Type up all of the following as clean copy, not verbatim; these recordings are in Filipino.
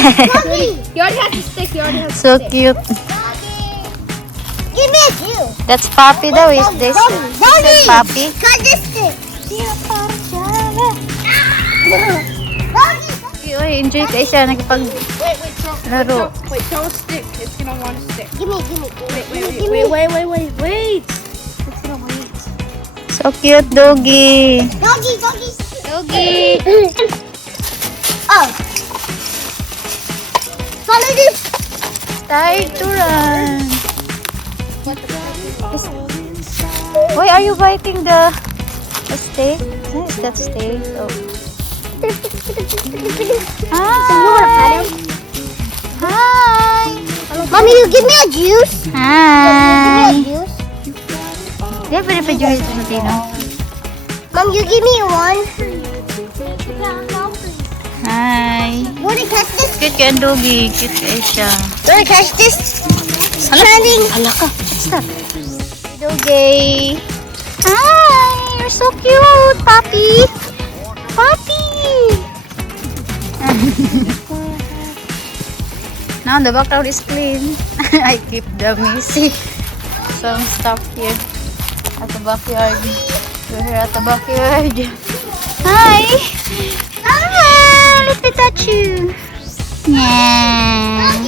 You already have to stick. You already have to So stick. cute. Give me a juice. That's Poppy daw. Is this Poppy? Cut this stick. Uy, enjoy kayo siya. Nagpag... Wait, Laro. throw a stick. It's gonna want to stick. Give me. Wait. It's gonna wait. So cute, doggy. Doggy. Doggy. Oh. Follow this. Tired to run. Why are you biting the steak? Is that steak? Oh. Hi. Hi. Mommy, you give me a juice. Hi. Give me a juice. Yeah, pero pa juice sa Tino. Mom, you give me one. Hi. Want to catch this? Cute ka ang doggy. Cute kayo siya. Want to catch this? Standing. Hala ka. Stop. Doggy. Hi. You're so cute, Poppy. Poppy. Now the background is clean. I keep the messy. Some stuff here at the backyard. We're here at the backyard. Hi. Hi. Let me touch you. Yeah.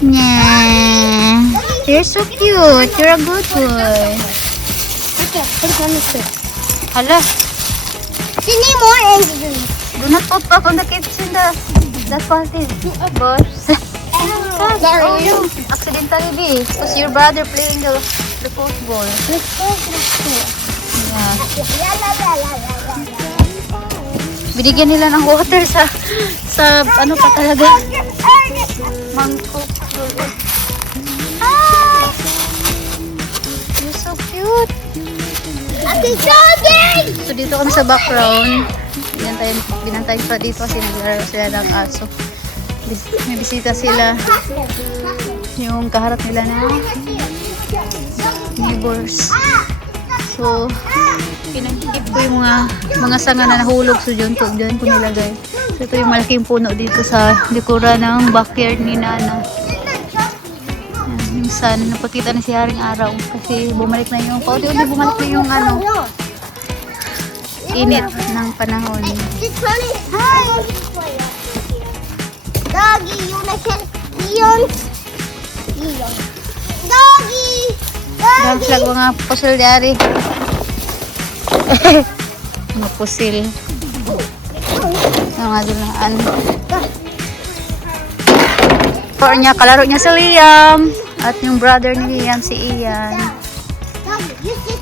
Yeah. You're so cute. You're a good boy. Okay, put it on the stick. Hala. You need more energy. Do not put back on the kitchen. That party. Boss. Sorry. Oh, you accidentally be. Because your brother playing the football. Let's go. Yeah. La la la la la la. Binigyan nila ng water sa ano pa talaga. Mangkok. Ah! You're so cute. Okay, jogging. So dito kami sa background. Binantayin pa dito kasi naglaro sila ng aso. May bisita sila. Yung kaharap nila na neighbors. So, pinagkikip ko yung mga sanga na nahulog. So, dyan ko nilagay. So, ito yung malaking puno dito sa likura ng backyard ni Nana. Yan, yung sun. Napakita na si Haring Araw. Kasi bumalik na yung, paudi-udi bumalik na yung init ng panahon. It's running. Hi. Doggy, you wanna catch Leon? Doggy. Dahil flag mga pusil diari. Mga pusil. Yung nga dulaan. Kalaro niya si Liam. At yung brother ni Liam, si Ian. Doggy, you sit.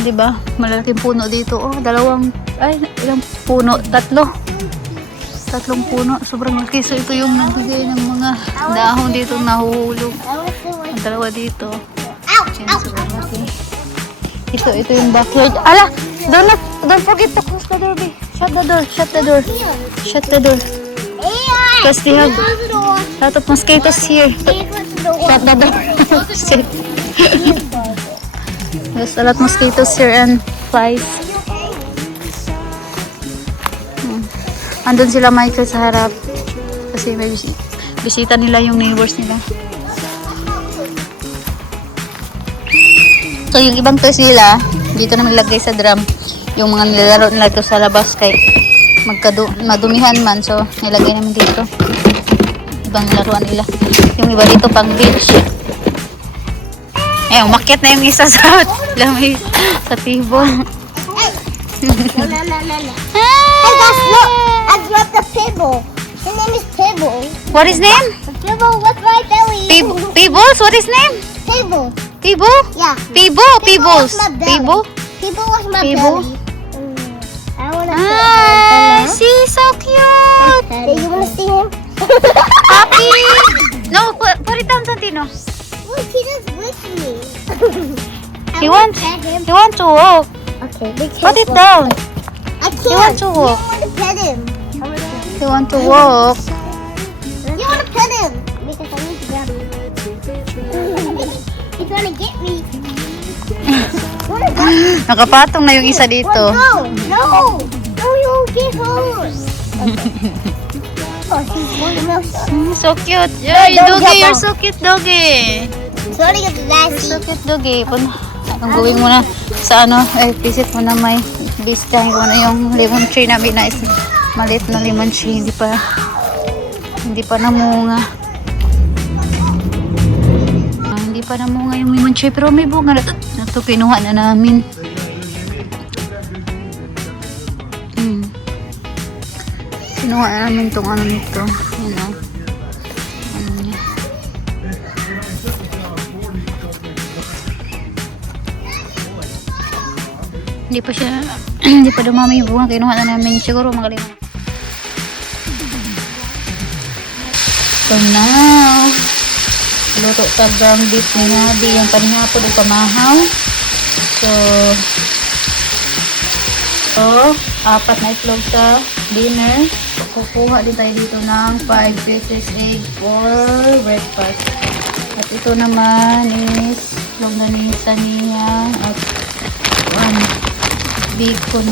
Di ba? Malalaking puno dito. Oh, ilang puno? Tatlong puno. Sobrang laki. So, ito yung nagbigay ng mga dahon dito nahuhulog. Ang dalawa dito. Yan, sobrang laki. Ito yung backyard. Ala! Don't forget to close the door, babe. Shut the door. Because they have a lot of mosquitoes here. Shut the door. There's a lot of mosquitoes here and flies. Andun sila Michael sa harap. Kasi may bisita nila yung neighbors nila. So yung ibang toys nila, dito naman nilagay sa drum. Yung mga nilalaro nila ito sa labas kay madumihan man. So nilagay naman dito. Ibang laruan nila. Yung iba dito pang beach. Eh, umakyat na yung isa sa lamay sa tibo. Hey guys, look! I dropped the pebble. His name is Pebble. What is name? Pebble, what's my belly? Pebbles? What is name? Pebble. Pebo? Yeah. Pebbles. was my belly. Pebo? Pebble was my Pebble? belly. I wanna See, so cute. Hey, you wanna see him? Happy. No, put it down, Santino. Look, he just with me. He wants to walk. Okay, be Put it careful. down. I He wants can't. to walk. You wanna pet him. He wants to walk. You wanna pet him. Because I need to grab him. He's gonna get me. Wanna go? Nakapatong na yung isa dito. No! No! No, you'll get hurt. Oh, she's holding my son. So cute. Ay, don't doggy, jump you're off. so cute, doggy. Sorry, it's You're nasty. so cute, doggy. Ang gawin mo na sa ano, ay visit mo na may bisitahin ko na yung lemon tree namin na is maliit na lemon tree. Hindi pa namunga. Hindi pa namunga yung lemon tree pero may bunga na ito. Kinuha na namin. Kinuha na namin itong ano nito. Yun o. Ano niya. Hindi pa siya, hindi pa dumami yung bunga. Kinuha na namin. Siguro magaling. So now, luto sa ground beef ni Nabi. Yung panihapon o pamahaw. So, 4 na itlog sa dinner. Kukuha din tayo dito ng 5 pieces egg for breakfast. At ito naman is longganisa niya at bacon.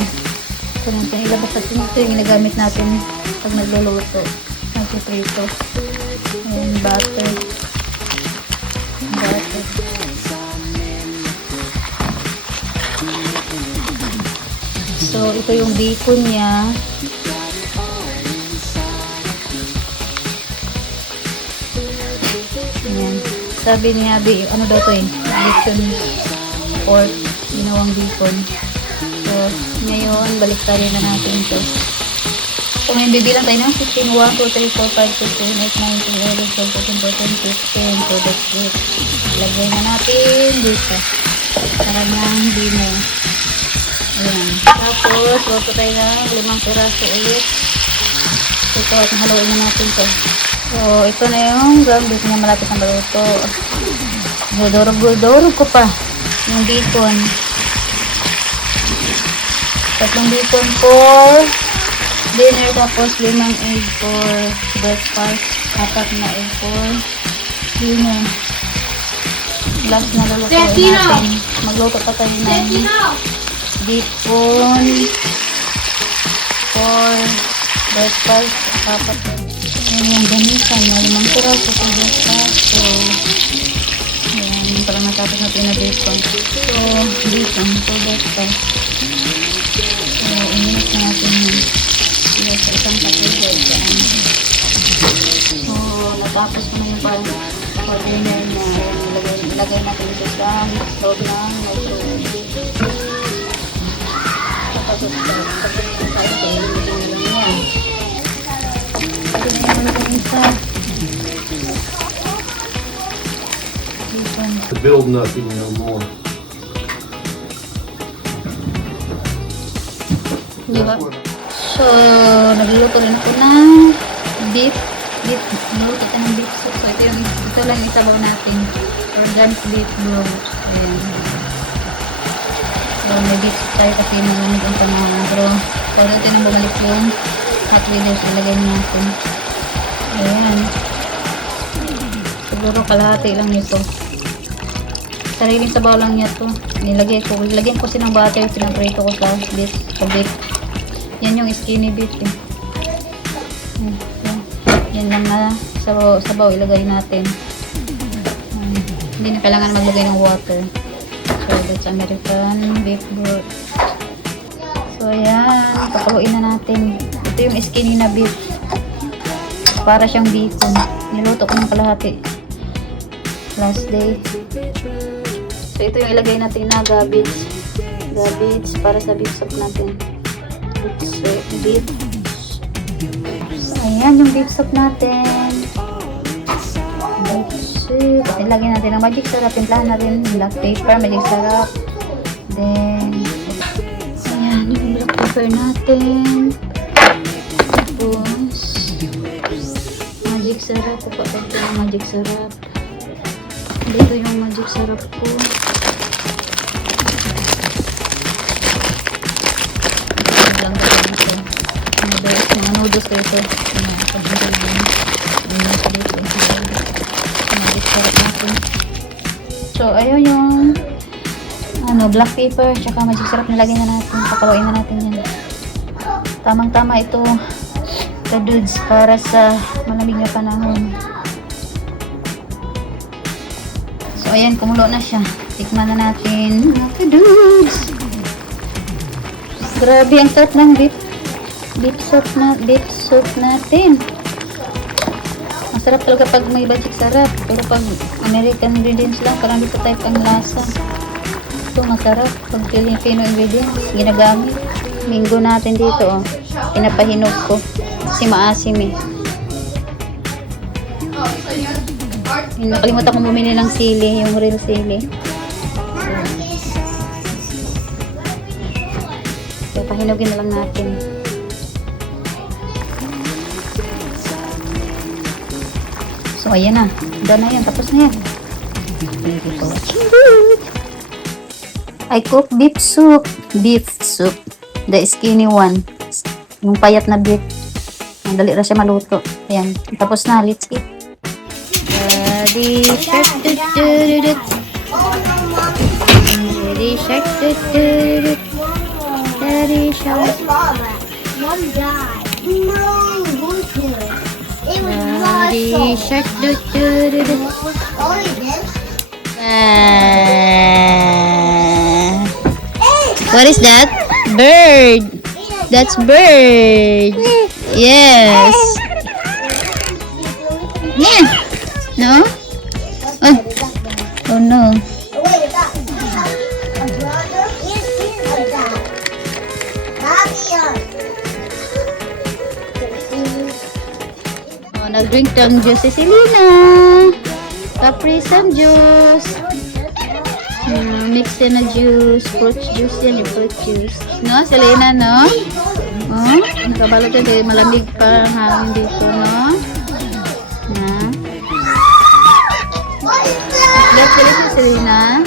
Ito natin ilabas at ito yung ginagamit natin pag nagluluto. Nagpiprito. Ayan, butter. So, ito yung bacon niya. Ayan. Sabi ni Abby, ano daw to eh? Bacon pork. Ginawang bacon. So, ngayon, balik tayo na natin ito. So, ngayon, bibilang tayo ng 15. 1, 2, 3, 4, 5, 6, 7, 8, 9, 10, 11, 12, 13, 14, 15. So, that's it. Lagay na natin dito. Para ng dinner. Ayan. Tapos, luto tayo ng 5 piraso ulit. Ito, at haluin na natin ito. So, ito na yung ground beef niya malapit ng baluto. Gudorog ko pa yung bacon. 3 bacon for dinner, tapos 5 egg for breakfast, 4 na egg for dinner. Last na lulutuin natin. Magluto pa tayo ng bacon for breakfast, 4 ayan yung gamitan, 5 piraso for breakfast. So, ayan, para matapos natin na bacon. So, bacon for breakfast. So, ininit na natin yun. Yes, isang katulad. So, natapos ko na yung for dinner na ilagay natin ito sa loob ng microwave. Tapos tayo sa ilagay niya. To build nothing no more. Diba? So, nagluluto rin ako ng beef. Nagluluto tayo ng beef soup. So, ito lang yung sabaw natin. Organic beef broth. Ayan. So, may beef soup tayo kasi malamig ang panahon. Pero, pag natin ang bumalik yung hot winners, ilagay natin. Ayan. Siguro kalahati lang nito. Sariling sabaw lang niya to. Nilagyan ko sinang butter, pinaprito ko sa beef, sa beef. Yan yung skinny beef eh. Yan lang na sabaw ilagay natin. Hindi na kailangan maglagay ng water. So that's American beef broth. So ayan, papaluin na natin. Ito yung skinny na beef. Para siyang bacon. Niluto ko ng kalahati last day. So ito yung ilagay natin na cabbage para sa beef soup natin. So beef. So ayan yung beef soup natin. Beef soup. At ilagay natin ang magic syrup. Timplahan natin black pepper, magic syrup. Then ayan yung black pepper natin. Tapos magic syrup. Kupa tayo ng magic syrup. Dito yung magic syrup ko. Lang ko dito. Mga noodles ko ito. Magic syrup natin. So, ayun yung black pepper tsaka magic syrup nilagay na natin. Papaluin na natin yan. Tamang-tama ito. kadudes para sa malamig na panahon. So ayan, kumulo na siya. Tikman na natin mga kadudes. Grabe ang sarap ng beef soup natin. Masarap talaga pag may budget, sarap. Pero pag American ingredients lang, parang dito tayo pang lasa. Ito masarap pag Filipino ingredients ginagamit. Minggo natin dito, oh. Pinapahinog ko kasi maasim eh. Nakalimutan kong bumili ng sili, yung real sili. So, pahinugin na lang natin. So, ayan na. Done na yan. Tapos na yan. I cook beef soup. Beef soup. The skinny one. Yung payat na beef. Dali ra siya maluto. Ayan. Tapos na. Let's eat. Daddy shark. Daddy shark. Daddy shark. Mom died. No, it was not Daddy shark. only this. What is that? Bird. That's bird. Yes. Yeah. No? Oh. Oh no. Wait, that a brother is like that. Oh, nag-drink ng juice si Selena. Capri Sun juice. Mix yan na juice. Fruit juice yan, yung fruit juice. No, Selena, no? Oh, nakabalot yan. Dahil malamig pa ang hangin dito, no? Na? Left ulit si Selena.